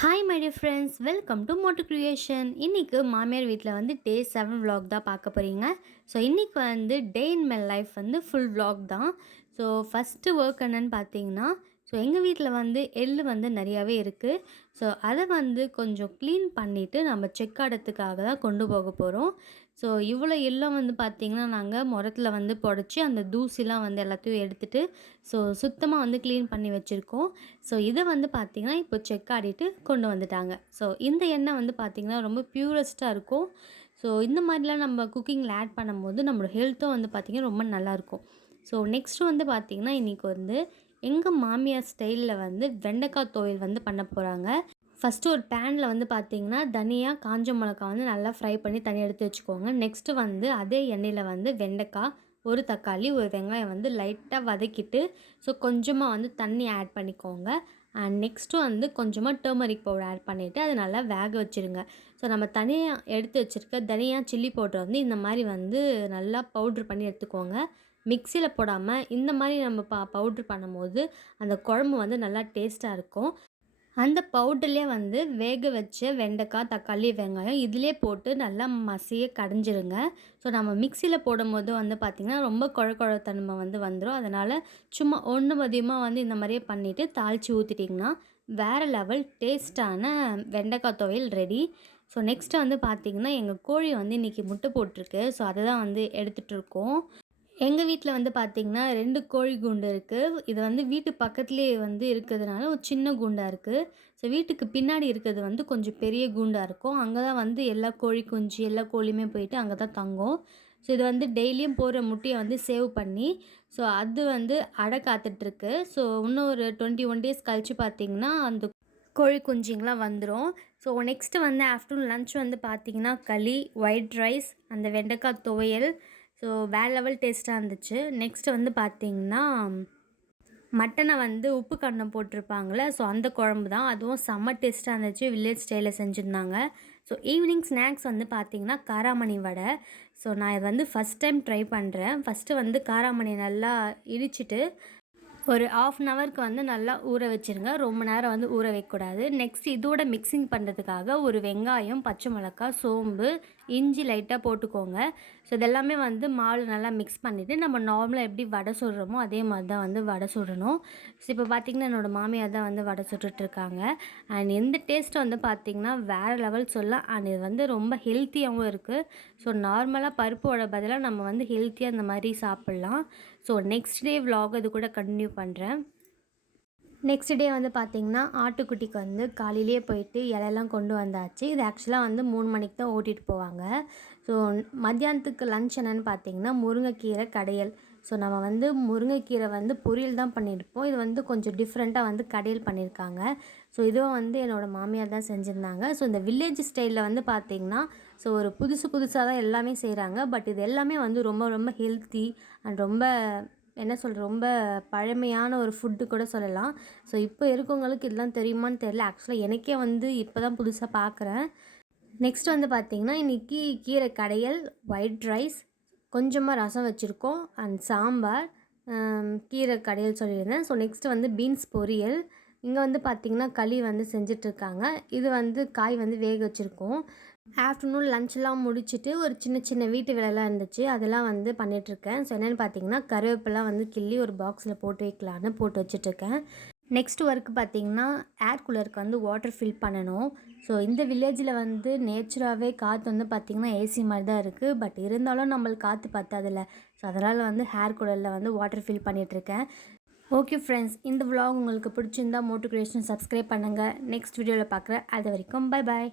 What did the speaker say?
Hi my dear friends welcome to moto creation இன்றைக்கு மாமியார் வீட்டில் வந்து டே செவன் விலாக் தான் பார்க்க போகிறீங்க ஸோ இன்றைக்கி வந்து டே இன் மை லைஃப் வந்து ஃபுல் விலாக் தான். ஸோ ஃபஸ்ட்டு ஒர்க் என்னன்னு பார்த்தீங்கன்னா ஸோ எங்கள் வீட்டில் வந்து எள்ளு வந்து நிறையாவே இருக்குது ஸோ அதை வந்து கொஞ்சம் க்ளீன் பண்ணிவிட்டு நம்ம செக் ஆடத்துக்காக தான் கொண்டு போக போகிறோம் ஸோ இவ்வளோ எல்லாம் வந்து பார்த்திங்கன்னா நாங்கள் முரத்தில் வந்து புடச்சி அந்த தூசிலாம் வந்து எல்லாத்தையும் எடுத்துகிட்டு ஸோ சுத்தமாக வந்து க்ளீன் பண்ணி வச்சுருக்கோம். ஸோ இதை வந்து பார்த்திங்கன்னா இப்போ செக் ஆடிட்டு கொண்டு வந்துட்டாங்க. ஸோ இந்த எண்ணெய் வந்து பார்த்திங்கன்னா ரொம்ப பியூரஸ்ட்டாக இருக்கும். ஸோ இந்த மாதிரிலாம் நம்ம குக்கிங்கில் ஆட் பண்ணும்போது நம்மளோட ஹெல்த்தும் வந்து பார்த்திங்கன்னா ரொம்ப நல்லாயிருக்கும் ஸோ நெக்ஸ்ட்டு வந்து பார்த்திங்கன்னா இன்றைக்கி வந்து எங்கள் மாமியார் ஸ்டைலில் வந்து வெண்டைக்காய் துவையல் வந்து பண்ண போகிறாங்க ஃபஸ்ட்டு ஒரு பேனில் வந்து பார்த்தீங்கன்னா தனியாக காஞ்ச மிளகா வந்து நல்லா ஃப்ரை பண்ணி தனியாக எடுத்து வச்சுக்கோங்க. நெக்ஸ்ட்டு வந்து அதே எண்ணெயில் வந்து வெண்டைக்காய் ஒரு தக்காளி ஒரு வெங்காயம் வந்து லைட்டாக வதக்கிட்டு ஸோ கொஞ்சமாக வந்து தண்ணி ஆட் பண்ணிக்கோங்க. அண்ட் நெக்ஸ்ட்டு வந்து கொஞ்சமாக டர்மரிக் பவுடர் ஆட் பண்ணிவிட்டு அதை நல்லா வேக வச்சுருங்க. ஸோ நம்ம தனியாக எடுத்து வச்சுருக்க தனியாக சில்லி பவுடர் வந்து இந்த மாதிரி வந்து நல்லா பவுட்ரு பண்ணி எடுத்துக்கோங்க. மிக்சியில் போடாமல் இந்த மாதிரி நம்ம ப பவுட்ரு பண்ணும்போது அந்த குழம்பு வந்து நல்லா டேஸ்ட்டாக இருக்கும். அந்த பவுடர்லேயே வந்து வேக வச்ச வெண்டைக்காய் தக்காளி வெங்காயம் இதிலே போட்டு நல்லா மசிய கடைஞ்சிருங்க. ஸோ நம்ம மிக்சியில் போடும்போது வந்து பார்த்திங்கன்னா ரொம்ப குழ குழத்தன்மை வந்து வந்துடும் அதனால் சும்மா ஒன்று மதியமாக வந்து இந்த மாதிரியே பண்ணிவிட்டு தாளித்து ஊற்றிட்டிங்கன்னா வேறு லெவல் டேஸ்ட்டான வெண்டைக்காய் துவையல் ரெடி ஸோ நெக்ஸ்ட்டு வந்து பார்த்திங்கன்னா எங்கள் கோழி வந்து இன்றைக்கி முட்டை போட்டிருக்கு. ஸோ அதை தான் வந்து எடுத்துகிட்டு இருக்கோம். எங்கள் வீட்டில் வந்து பார்த்திங்கன்னா ரெண்டு கோழி கூண்டு இருக்குது இது வந்து வீட்டு பக்கத்துலேயே வந்து இருக்கிறதுனால ஒரு சின்ன கூண்டாக இருக்குது ஸோ வீட்டுக்கு பின்னாடி இருக்கிறது வந்து கொஞ்சம் பெரிய கூண்டாக இருக்கும். அங்கே தான் வந்து எல்லா கோழி குஞ்சு எல்லா கோழியுமே போயிட்டு அங்கே தான் தங்கும். ஸோ இது வந்து டெய்லியும் போடுற முட்டையை வந்து சேவ் பண்ணி ஸோ அது வந்து அடை காத்துட்ருக்கு. ஸோ இன்னும் ஒரு டுவெண்ட்டி ஒன் டேஸ் கழித்து பார்த்திங்கன்னா அந்த கோழி குஞ்சுங்களாம் வந்துடும் ஸோ நெக்ஸ்ட்டு வந்து ஆஃப்டர்நூன் லன்ச் வந்து பார்த்திங்கன்னா களி ஒயிட் ரைஸ் அந்த வெண்டைக்காய் துவையல் ஸோ வேறு லெவல் டேஸ்ட்டாக இருந்துச்சு. நெக்ஸ்ட்டு வந்து பார்த்திங்கன்னா மட்டனை வந்து உப்பு கண்ணம் போட்டிருப்பாங்களே ஸோ அந்த குழம்பு தான். அதுவும் செம்ம டேஸ்ட்டாக இருந்துச்சு. வில்லேஜ் ஸ்டைலில் செஞ்சுருந்தாங்க. ஸோ ஈவினிங் ஸ்நாக்ஸ் வந்து பார்த்திங்கன்னா காராமணி வடை. ஸோ நான் இது வந்து ஃபஸ்ட் டைம் ட்ரை பண்ணுறேன் ஃபஸ்ட்டு வந்து காராமணி நல்லா இடிச்சிட்டு ஒரு ஆஃப் அன் ஹவருக்கு வந்து நல்லா ஊற வச்சுருங்க. ரொம்ப நேரம் வந்து ஊற வைக்கக்கூடாது. நெக்ஸ்ட் இதோட மிக்சிங் பண்ணுறதுக்காக ஒரு வெங்காயம் பச்சை மிளகா சோம்பு இஞ்சி லைட்டாக போட்டுக்கோங்க. ஸோ இதெல்லாமே வந்து மாவு நல்லா மிக்ஸ் பண்ணிவிட்டு நம்ம நார்மலாக எப்படி வடை சுடுறோமோ அதே மாதிரி தான் வந்து வடை சுடணும். ஸோ இப்போ பார்த்திங்கன்னா என்னோடய மாமியார் தான் வந்து வடை சுட்டுட்ருக்காங்க. அண்ட் எந்த டேஸ்ட்டு வந்து பார்த்திங்கன்னா வேறு லெவல் சொல்லலாம். அண்ட் இது வந்து ரொம்ப ஹெல்த்தியாகவும் இருக்குது ஸோ நார்மலாக பருப்போட பதிலாக நம்ம வந்து ஹெல்த்தியாக இந்த மாதிரி சாப்பிட்லாம். ஸோ நெக்ஸ்ட் டே vlog அது கூட கண்டினியூ பண்ணுறேன் நெக்ஸ்ட் டே வந்து பார்த்திங்கன்னா ஆட்டுக்குட்டிக்கு வந்து காலையிலேயே போயிட்டு இலையெல்லாம் கொண்டு வந்தாச்சு. இது ஆக்சுவலாக வந்து மூணு மணிக்கு தான் ஓட்டிகிட்டு போவாங்க. ஸோ மத்தியானத்துக்கு லஞ்ச் என்னென்னு பார்த்தீங்கன்னா முருங்கைக்கீரை கடையல். ஸோ நம்ம வந்து முருங்கைக்கீரை வந்து பொரியல் தான் பண்ணியிருப்போம். இது வந்து கொஞ்சம் டிஃப்ரெண்ட்டாக வந்து கடையில் பண்ணியிருக்காங்க. ஸோ இதுவும் வந்து என்னோடய மாமியார் தான் செஞ்சுருந்தாங்க. ஸோ இந்த வில்லேஜ் ஸ்டைலில் வந்து பார்த்திங்கன்னா ஸோ ஒரு புதுசு புதுசாக தான் எல்லாமே செய்கிறாங்க பட் இது எல்லாமே வந்து ரொம்ப ரொம்ப ஹெல்த்தி அண்ட் ரொம்ப என்ன சொல்கிற ரொம்ப பழமையான ஒரு ஃபுட்டு கூட சொல்லலாம். ஸோ இப்போ இருக்கவங்களுக்கு இதெல்லாம் தெரியுமான்னு தெரில ஆக்சுவலாக எனக்கே வந்து இப்போ தான் புதுசாக பார்க்குறேன் நெக்ஸ்ட் வந்து பார்த்திங்கன்னா இன்றைக்கி கீரை கடையல் ஒயிட் ரைஸ் கொஞ்சமாக ரசம் வச்சுருக்கோம். அண்ட் சாம்பார் கீரை கடையில் சொல்லியிருந்தேன். ஸோ நெக்ஸ்ட்டு வந்து பீன்ஸ் பொரியல். இங்கே வந்து பார்த்திங்கன்னா களி வந்து செஞ்சிட்ருக்காங்க. இது வந்து காய் வந்து வேக வச்சுருக்கோம். ஆஃப்டர்நூன் லஞ்செலாம் முடிச்சுட்டு ஒரு சின்ன சின்ன வீட்டு வேலைலாம் இருந்துச்சு. அதெல்லாம் வந்து பண்ணிகிட்ருக்கேன் ஸோ என்னென்னு பார்த்தீங்கன்னா கருவேப்பிலாம் வந்து கிள்ளி ஒரு பாக்ஸில் போட்டு வைக்கலான்னு போட்டு வச்சுட்ருக்கேன். நெக்ஸ்ட் ஒர்க் பார்த்தீங்கன்னா ஏர் கூலருக்கு வந்து வாட்டர் ஃபில் பண்ணணும். ஸோ இந்த வில்லேஜில் வந்து நேச்சுராகவே காற்று வந்து பார்த்திங்கன்னா ஏசி மாதிரி தான் இருக்குது பட் இருந்தாலும் நம்மளுக்கு காற்று பத்தாதில்ல. ஸோ அதனால் வந்து ஹேர் கூலரில் வந்து வாட்டர் ஃபில் பண்ணிகிட்ருக்கேன் ஓகே ஃப்ரெண்ட்ஸ் இந்த விலாக் உங்களுக்கு பிடிச்சிருந்தா மோட்டிவேஷன் சப்ஸ்கிரைப் பண்ணுங்கள் நெக்ஸ்ட் வீடியோவில் பார்க்குறேன் அது வரைக்கும் பை பாய்